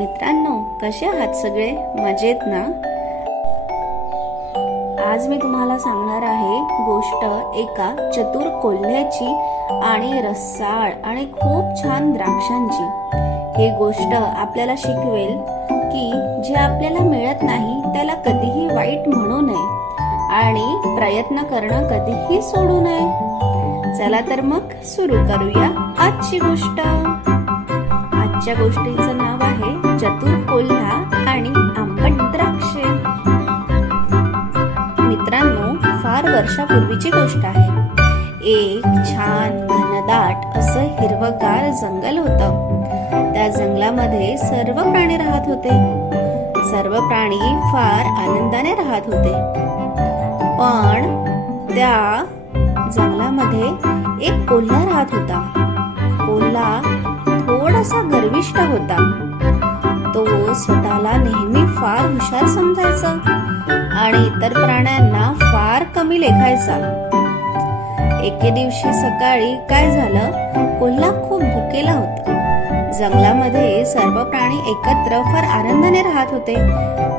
मित्रांनो कसे आहात सगळे? मजेत ना? आज मी तुम्हाला सांगणार आहे गोष्ट एका चतुर कोल्ह्याची आणि रसाळ आणि खूप छान द्राक्षांची. ही गोष्ट आपल्याला शिकवेल की जे आपल्याला मिळत नाही त्याला कधीही वाईट म्हणू नये आणि प्रयत्न करणं कधीही सोडू नये. चला तर मग सुरू करूया आजची गोष्ट. आजच्या गोष्टीचं नाव आहे चतुर कोल्हा आणि आंबट द्राक्षे मित्रांनो फार वर्षापूर्वीची गोष्ट आहे. एक छान घनदाट असं हिरवगार जंगल होतं. त्या जंगलामध्ये सर्व प्राणी राहत होते. सर्व प्राणी फार आनंदाने राहत होते. पण त्या जंगलामध्ये एक कोल्हा राहत होता. कोल्हा थोडासा गर्विष्ट होता. तो स्वतःला नेहमी फार हुशार समजायचा आणि इतर प्राण्यांना फार कमी लेखायचा. एके दिवशी सकाळी काय झालं? कोल्हा खूप भुकेला होता. जंगलामध्ये सर्व प्राणी एकत्र फार आनंदाने राहत होते.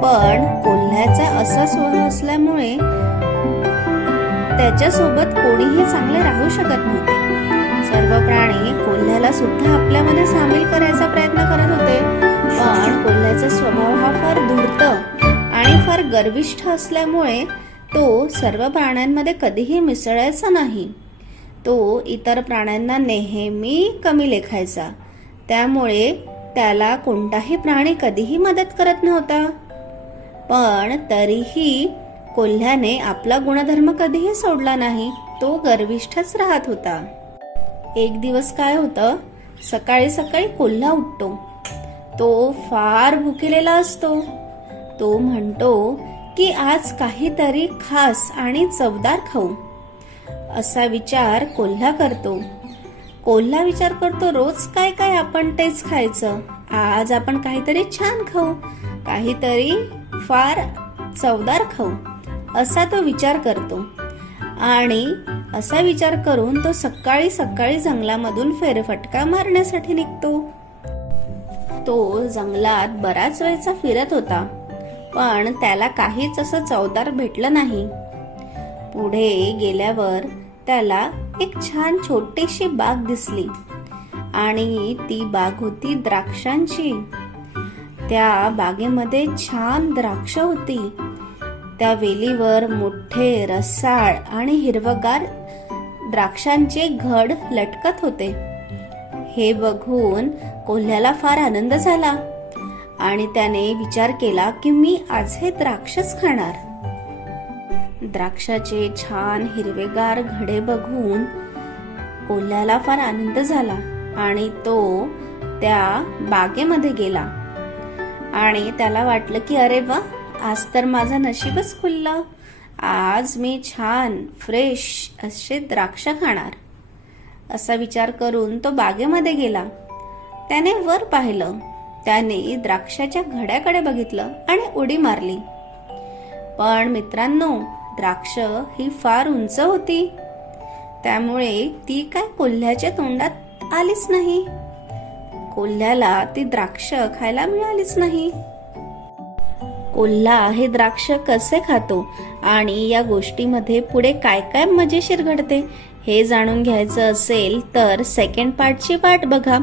पण कोल्ह्याचा असा स्वभाव असल्यामुळे त्याच्यासोबत कोणीही चांगले राहू शकत नव्हते. सर्व प्राणी कोल्ह्याला सुद्धा आपल्यामध्ये सामील करायचा प्रयत्न करत होते. पण कोल्ह्याचा स्वभाव हा फार धूर्त आणि फार गर्विष्ठ असल्यामुळे तो सर्व प्राण्यांमध्ये कधीही मिसळायचा नाही. तो इतर प्राण्यांना नेहमी कमी लेखायचा. त्यामुळे त्याला कोणताही प्राणी कधीही मदत करत नव्हता. पण तरीही कोल्ह्याने आपला गुणधर्म कधीही सोडला नाही तो गर्विष्ठच राहत होता. एक दिवस काय होतं? सकाळी सकाळी कोल्हा उठतो. तो फार भुकेलेला असतो. तो म्हणतो की आज काहीतरी खास आणि चवदार खाऊ. असा विचार कोल्हा करतो. कोल्हा विचार करतो रोज काय काय आपण तेच खायचं? आज आपण काहीतरी छान खाऊ काहीतरी फार चवदार खाऊ असा तो विचार करतो. आणि असा विचार करून तो सकाळी सकाळी जंगलामधून फेरफटका मारण्यासाठी निघतो. तो जंगलात बराच वेळचा फिरत होता. पण त्याला काहीच असं चवदार भेटलं नाही. पुढे गेल्यावर त्याला एक छान छोटीशी बाग दिसली. आणि ती बाग होती द्राक्षांची. त्या बागेमध्ये छान द्राक्ष होती. त्या वेलीवर मोठे रसाळ आणि हिरवगार द्राक्षांचे घड लटकत होते. हे बघून कोल्ह्याला फार आनंद झाला. आणि त्याने विचार केला की मी आज हे द्राक्षच खाणार. द्राक्षाचे छान हिरवेगार घडे बघून कोल्ह्याला फार आनंद झाला आणि तो त्या बागेमध्ये गेला. आणि त्याला वाटलं की अरे वा आज तर माझं नशीबच खुललं. आज मी छान फ्रेश असे द्राक्ष खाणार. असा विचार करून तो बागेमध्ये गेला. त्याने वर पाहिलं. त्याने द्राक्षाच्या घड्याकडे बघितलं आणि उडी मारली. पण मित्रांनो द्राक्ष ही फार उंच होती. त्यामुळे ती काय कोल्ह्याच्या तोंडात आलीच नाही. कोल्ह्याला ती द्राक्ष खायला मिळालीच नाही. कोल्हा हे द्राक्ष कसे खातो आणि या गोष्टीमध्ये पुढे काय काय मजेशीर घडते हे जाणून घ्यायचं असेल तर सेकंड पार्टची वाट बघा.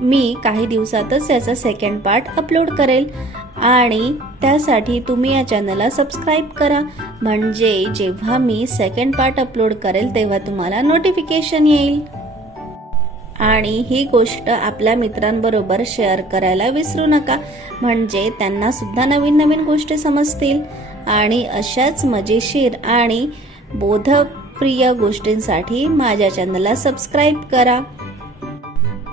मी काही दिवसातच याचा सेकंड पार्ट अपलोड करेल. आणि त्यासाठी तुम्ही या चॅनलला सबस्क्राईब करा. म्हणजे जेव्हा मी सेकंड पार्ट अपलोड करेल तेव्हा तुम्हाला नोटिफिकेशन येईल. आणि ही गोष्ट आपल्या मित्रांबरोबर शेअर करायला विसरू नका. म्हणजे त्यांना सुद्धा नवीन नवीन गोष्टी समजतील. आणि अशाच मजेशीर आणि बोधक लोकप्रिय गोष्टींसाठी माझ्या चॅनलला सबस्क्राईब करा.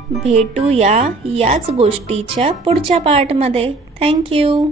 भेटूया याच गोष्टीच्या पुढच्या पार्टमध्ये. थँक्यू